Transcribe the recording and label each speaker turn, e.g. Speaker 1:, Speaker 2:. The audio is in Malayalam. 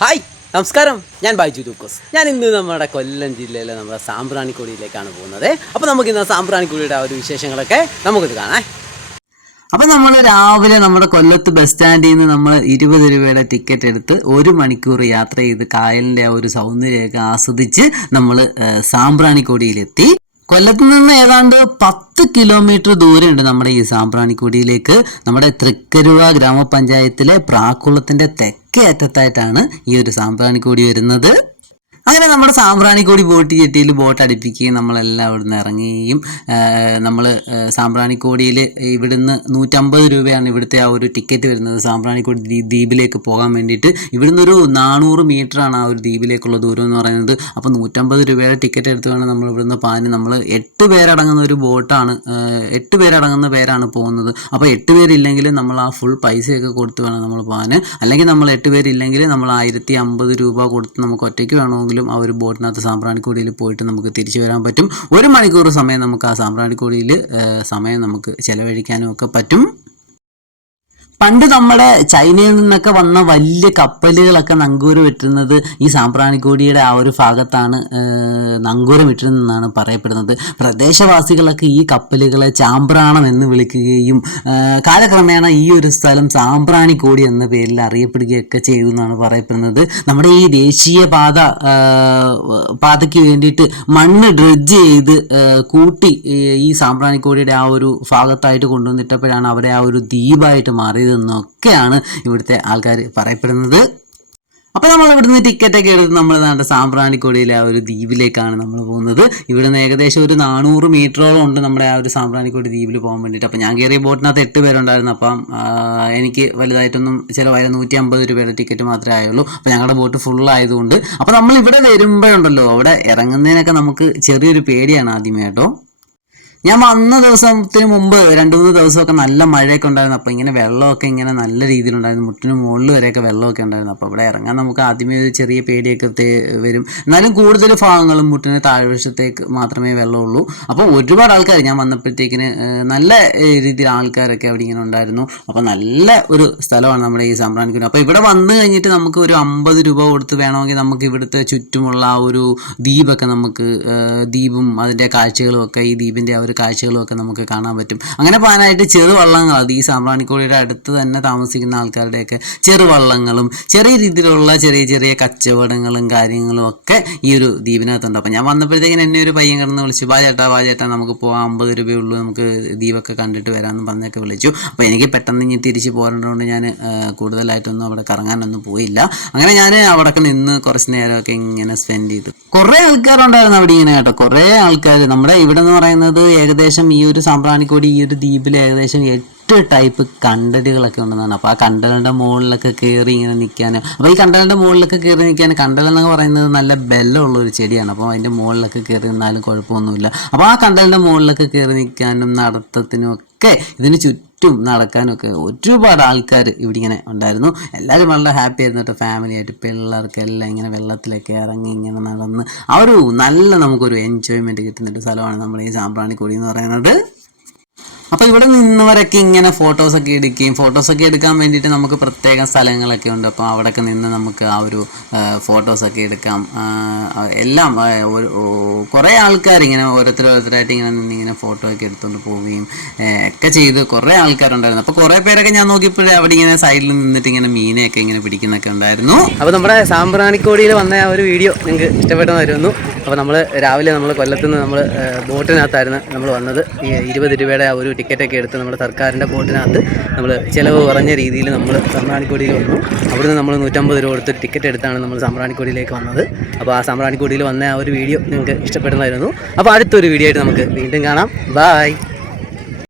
Speaker 1: ഹായ് നമസ്കാരം. ഞാൻ ബൈജു ലൂക്കോസ് ഞാൻ ഇന്ന് നമ്മുടെ കൊല്ലം ജില്ലയിലെ നമ്മുടെ സാമ്പ്രാണിക്കൊടിയിലേക്കാണ് പോകുന്നത്. അപ്പോൾ നമുക്ക് ഇന്ന് സാമ്പ്രാണിക്കൊടിയുടെ ആ ഒരു വിശേഷങ്ങളൊക്കെ നമുക്കിത് കാണാം. അപ്പം നമ്മൾ രാവിലെ നമ്മുടെ കൊല്ലത്ത് ബസ് സ്റ്റാൻഡിൽ നിന്ന് നമ്മൾ ഇരുപത് രൂപയുടെ ടിക്കറ്റ് എടുത്ത് ഒരു മണിക്കൂർ യാത്ര ചെയ്ത് കായലിന്റെ ആ ഒരു സൗന്ദര്യമൊക്കെ ആസ്വദിച്ച് നമ്മൾ സാമ്പ്രാണിക്കൊടിയിലെത്തി. കൊല്ലത്ത് നിന്ന് ഏതാണ്ട് പത്ത് കിലോമീറ്റർ ദൂരമുണ്ട് നമ്മുടെ ഈ സാമ്പ്രാണിക്കുടിയിലേക്ക്. നമ്മുടെ തൃക്കരുവ ഗ്രാമപഞ്ചായത്തിലെ പ്രാക്കുളത്തിന്റെ തെക്കേ അറ്റത്തായിട്ടാണ് ഈ ഒരു സാമ്പ്രാണിക്കുടി വരുന്നത്. അങ്ങനെ നമ്മുടെ സാമ്പ്രാണിക്കോടി ബോട്ട് ജെട്ടിയിൽ ബോട്ട് അടുപ്പിക്കുകയും നമ്മളെല്ലാം അവിടുന്ന് ഇറങ്ങുകയും നമ്മൾ സാമ്പ്രാണിക്കോടിയിൽ ഇവിടുന്ന് നൂറ്റമ്പത് രൂപയാണ് ഇവിടുത്തെ ആ ഒരു ടിക്കറ്റ് വരുന്നത്. സാമ്പ്രാണിക്കോടി ദ്വീ- ദ്വീപിലേക്ക് പോകാൻ വേണ്ടിയിട്ട് ഇവിടുന്ന് ഒരു നാനൂറ് ആണ് ആ ഒരു ദ്വീപിലേക്കുള്ള ദൂരം എന്ന് പറയുന്നത്. അപ്പോൾ നൂറ്റമ്പത് രൂപയുടെ ടിക്കറ്റ് എടുത്ത് വേണം നമ്മൾ ഇവിടുന്ന് പാന് നമ്മൾ എട്ട് പേരടങ്ങുന്ന ഒരു ബോട്ടാണ് എട്ട് പേരടങ്ങുന്ന പേരാണ് പോകുന്നത്. അപ്പോൾ എട്ട് പേരില്ലെങ്കിൽ നമ്മൾ ആ ഫുൾ പൈസയൊക്കെ കൊടുത്ത് വേണം നമ്മൾ പാന് അല്ലെങ്കിൽ നമ്മൾ എട്ട് പേരില്ലെങ്കിൽ നമ്മൾ ആയിരത്തി അമ്പത് രൂപ കൊടുത്ത് നമുക്ക് ഒറ്റയ്ക്ക് വേണമെങ്കിലും ആ ഒരു ബോട്ടിനകത്ത് സാമ്പ്രാണിക്കോടിയിൽ പോയിട്ട് നമുക്ക് തിരിച്ചു വരാൻ പറ്റും. ഒരു മണിക്കൂർ സമയം നമുക്ക് ആ സാമ്പ്രാണിക്കോടിയിൽ സമയം നമുക്ക് ചിലവഴിക്കാനും ഒക്കെ പറ്റും. പണ്ട് നമ്മുടെ ചൈനയിൽ നിന്നൊക്കെ വന്ന വലിയ കപ്പലുകളൊക്കെ നങ്കൂരം ഇട്ടിരുന്നത് ഈ സാമ്പ്രാണിക്കോടിയുടെ ആ ഒരു ഭാഗത്താണ് നങ്കൂരം ഇട്ടിരുന്നതെന്നാണ് പറയപ്പെടുന്നത്. പ്രദേശവാസികളൊക്കെ ഈ കപ്പലുകളെ ചാമ്പ്രാണം എന്ന് വിളിക്കുകയും കാലക്രമേണ ഈ ഒരു സ്ഥലം സാമ്പ്രാണിക്കോടി എന്ന പേരിൽ അറിയപ്പെടുകയൊക്കെ ചെയ്തു എന്നാണ് പറയപ്പെടുന്നത്. നമ്മുടെ ഈ ദേശീയ പാത പാതയ്ക്ക് വേണ്ടിയിട്ട് മണ്ണ് ഡ്രഡ്ജ് ചെയ്ത് കൂട്ടി ഈ സാമ്പ്രാണിക്കോടിയുടെ ആ ഒരു ഭാഗത്തായിട്ട് കൊണ്ടുവന്നിട്ടപ്പോഴാണ് അവിടെ ആ ഒരു ദ്വീപായിട്ട് മാറിയതെന്നൊക്കെയാണ് ഇവിടുത്തെ ആൾക്കാർ പറയപ്പെടുന്നത്. അപ്പോൾ നമ്മൾ ഇവിടുന്ന് ടിക്കറ്റൊക്കെ എടുത്ത് നമ്മൾ നമ്മുടെ സാമ്പ്രാണിക്കൊടിയിലെ ആ ഒരു ദ്വീപിലേക്കാണ് നമ്മൾ പോകുന്നത്. ഇവിടുന്ന് ഏകദേശം ഒരു നാനൂറ് മീറ്ററോളം ഉണ്ട് നമ്മുടെ ആ ഒരു സാമ്പ്രാണിക്കൊടി ദ്വീപിൽ പോകാൻ വേണ്ടിയിട്ട്. അപ്പോൾ ഞാൻ കയറിയ ബോട്ടിനകത്ത് എട്ട് പേരുണ്ടായിരുന്നു. അപ്പം എനിക്ക് വലുതായിട്ടൊന്നും ചിലവായ നൂറ്റി അമ്പത് രൂപയുടെ ടിക്കറ്റ് മാത്രമേ ആയുള്ളൂ. അപ്പോൾ ഞങ്ങളുടെ ബോട്ട് ഫുൾ ആയതുകൊണ്ട്. അപ്പോൾ നമ്മൾ ഇവിടെ വരുമ്പോഴുണ്ടല്ലോ അവിടെ ഇറങ്ങുന്നതിനൊക്കെ നമുക്ക് ചെറിയൊരു പേടിയാണ് ആദ്യമേ കേട്ടോ ഞാൻ വന്ന ദിവസത്തിന് മുമ്പ് രണ്ട് മൂന്ന് ദിവസമൊക്കെ നല്ല മഴയൊക്കെ ഉണ്ടായിരുന്നു. അപ്പോൾ ഇങ്ങനെ വെള്ളമൊക്കെ ഇങ്ങനെ നല്ല രീതിയിലുണ്ടായിരുന്നു. മുട്ടിന് മുകളിൽ വരെയൊക്കെ വെള്ളമൊക്കെ ഉണ്ടായിരുന്നു. അപ്പോൾ ഇവിടെ ഇറങ്ങാൻ നമുക്ക് ആദ്യമേ ഒരു ചെറിയ പേടിയൊക്കെ വരും. എന്നാലും കൂടുതൽ ഭാഗങ്ങളും മുട്ടിന് താഴ്വശത്തേക്ക് മാത്രമേ വെള്ളമുള്ളൂ. അപ്പോൾ ഒരുപാട് ആൾക്കാർ ഞാൻ വന്നപ്പോഴത്തേക്കിന് നല്ല രീതിയിൽ ആൾക്കാരൊക്കെ അവിടെ ഇങ്ങനെ ഉണ്ടായിരുന്നു. അപ്പോൾ നല്ല ഒരു സ്ഥലമാണ് നമ്മുടെ ഈ സാമ്പ്രാണിക്കുടി അപ്പോൾ ഇവിടെ വന്നു കഴിഞ്ഞിട്ട് നമുക്ക് ഒരു അമ്പത് രൂപ കൊടുത്ത് വേണമെങ്കിൽ നമുക്ക് ഇവിടുത്തെ ചുറ്റുമുള്ള ആ ഒരു ദ്വീപൊക്കെ നമുക്ക് ദ്വീപും അതിന്റെ കാഴ്ചകളും ഒക്കെ ഈ ദ്വീപിന്റെ ആ ഒരു കാഴ്ചകളും ഒക്കെ നമുക്ക് കാണാൻ പറ്റും. അങ്ങനെ പോകാനായിട്ട് ചെറുവള്ളങ്ങൾ അത് ഈ സാമ്പ്രാണിക്കോടിയുടെ അടുത്ത് തന്നെ താമസിക്കുന്ന ആൾക്കാരുടെയൊക്കെ ചെറുവള്ളങ്ങളും ചെറിയ രീതിയിലുള്ള ചെറിയ ചെറിയ കച്ചവടങ്ങളും കാര്യങ്ങളും ഒക്കെ ഈ ഒരു ദ്വീപിനകത്തുണ്ട്. അപ്പോൾ ഞാൻ വന്നപ്പോഴത്തേക്കിന് എന്നെ ഒരു പയ്യൻ കിടന്ന് വിളിച്ചു. വാ ചേട്ടാ വാ ചേട്ടാ നമുക്ക് പോകാം. അമ്പത് രൂപയേ ഉള്ളൂ നമുക്ക് ദ്വീപൊക്കെ കണ്ടിട്ട് വരാമെന്ന് പറഞ്ഞൊക്കെ വിളിച്ചു. അപ്പോൾ എനിക്ക് പെട്ടെന്ന് ഇനി തിരിച്ച് പോരേണ്ടതുകൊണ്ട് ഞാൻ കൂടുതലായിട്ടൊന്നും അവിടെ കറങ്ങാനൊന്നും പോയില്ല. അങ്ങനെ ഞാൻ അവിടെയൊക്കെ നിന്ന് കുറച്ച് നേരമൊക്കെ ഇങ്ങനെ സ്പെൻഡ് ചെയ്തു. കുറേ ആൾക്കാരുണ്ടായിരുന്നു അവിടെ ഇങ്ങനെ കേട്ടോ. കുറേ ആൾക്കാർ നമ്മുടെ ഇവിടെ എന്ന് പറയുന്നത് ഏകദേശം ഈ ഒരു സാമ്പ്രാണിക്കോടി ഈ ഒരു ദ്വീപിൽ ഏകദേശം എട്ട് ടൈപ്പ് കണ്ടലുകളൊക്കെ ഉണ്ടെന്നാണ്. അപ്പോൾ ആ കണ്ടലിന്റെ മുകളിലൊക്കെ കയറി ഇങ്ങനെ നിൽക്കാൻ അപ്പോൾ ഈ കണ്ടലിന്റെ മുകളിലൊക്കെ കയറി നിൽക്കാൻ കണ്ടൽ എന്നൊക്കെ പറയുന്നത് നല്ല ബെല്ലമുള്ള ഒരു ചെടിയാണ്. അപ്പോൾ അതിന്റെ മുകളിലൊക്കെ കയറി നിന്നാലും കുഴപ്പമൊന്നുമില്ല. അപ്പോൾ ആ കണ്ടലിന്റെ മുകളിലൊക്കെ കയറി നിൽക്കാനും നടത്തത്തിനും ഒക്കെ ഇതിന് ചുറ്റും നടക്കാനൊക്കെ ഒരുപാട് ആൾക്കാർ ഇവിടെ ഇങ്ങനെ ഉണ്ടായിരുന്നു. എല്ലാവരും വളരെ ഹാപ്പി ആയിരുന്നു കേട്ടോ. ഫാമിലി ആയിട്ട് പിള്ളേർക്ക് എല്ലാം ഇങ്ങനെ വെള്ളത്തിലൊക്കെ ഇറങ്ങി ഇങ്ങനെ നടന്ന്. ആ ഒരു നല്ല നമുക്കൊരു എൻജോയ്മെന്റ് കിട്ടുന്ന ഒരു സ്ഥലമാണ് നമ്മുടെ ഈ സാമ്പ്രാണിക്കൊടി എന്ന് പറയുന്നത്. അപ്പോൾ ഇവിടെ നിന്നവരൊക്കെ ഇങ്ങനെ ഫോട്ടോസൊക്കെ എടുക്കുകയും ഫോട്ടോസൊക്കെ എടുക്കാൻ വേണ്ടിയിട്ട് നമുക്ക് പ്രത്യേക സ്ഥലങ്ങളൊക്കെ ഉണ്ട്. അപ്പോൾ അവിടെയൊക്കെ നിന്ന് നമുക്ക് ആ ഒരു ഫോട്ടോസൊക്കെ എടുക്കാം. എല്ലാം കുറേ ആൾക്കാർ ഇങ്ങനെ ഓരോരുത്തർ ഓരോരുത്തരായിട്ട് ഇങ്ങനെ നിന്ന് ഇങ്ങനെ ഫോട്ടോ ഒക്കെ എടുത്തുകൊണ്ട് പോവുകയും ഒക്കെ ചെയ്ത് കുറേ ആൾക്കാരുണ്ടായിരുന്നു. അപ്പോൾ കുറേ പേരൊക്കെ ഞാൻ നോക്കിയപ്പോഴേ അവിടെ ഇങ്ങനെ സൈഡിൽ നിന്നിട്ട് ഇങ്ങനെ മീനെയൊക്കെ ഇങ്ങനെ പിടിക്കുന്നൊക്കെ ഉണ്ടായിരുന്നു. അപ്പോൾ നമ്മുടെ സാമ്പ്രാണിക്കോടിയിൽ വന്ന ആ ഒരു വീഡിയോ നിങ്ങൾക്ക് ഇഷ്ടപ്പെട്ടെന്ന് വരുന്നു അപ്പോൾ നമ്മൾ രാവിലെ നമ്മൾ കൊല്ലത്തുനിന്ന് നമ്മൾ ബോട്ടിനകത്തായിരുന്നു നമ്മൾ വന്നത്. ഈ ഇരുപത് രൂപയുടെ ആ ഒരു ടിക്കറ്റൊക്കെ എടുത്ത് നമ്മുടെ സർക്കാരിന്റെ ബോട്ടിനകത്ത് നമ്മൾ ചിലവ് കുറഞ്ഞ രീതിയിൽ നമ്മൾ സാമ്പ്രാണിക്കോടിയിൽ വന്നു. അവിടുന്ന് നമ്മൾ നൂറ്റമ്പത് രൂപ കൊടുത്ത് ടിക്കറ്റ് എടുത്താണ് നമ്മൾ സാമ്പ്രാണിക്കോടിയിലേക്ക് വന്നത്. അപ്പോൾ ആ സാമ്പ്രാണിക്കോടിയിൽ വന്ന ആ ഒരു വീഡിയോ നിങ്ങൾക്ക് ഇഷ്ടപ്പെടുന്നതായിരുന്നു. അപ്പോൾ അടുത്തൊരു വീഡിയോ ആയിട്ട് നമുക്ക് വീണ്ടും കാണാം. ബായ്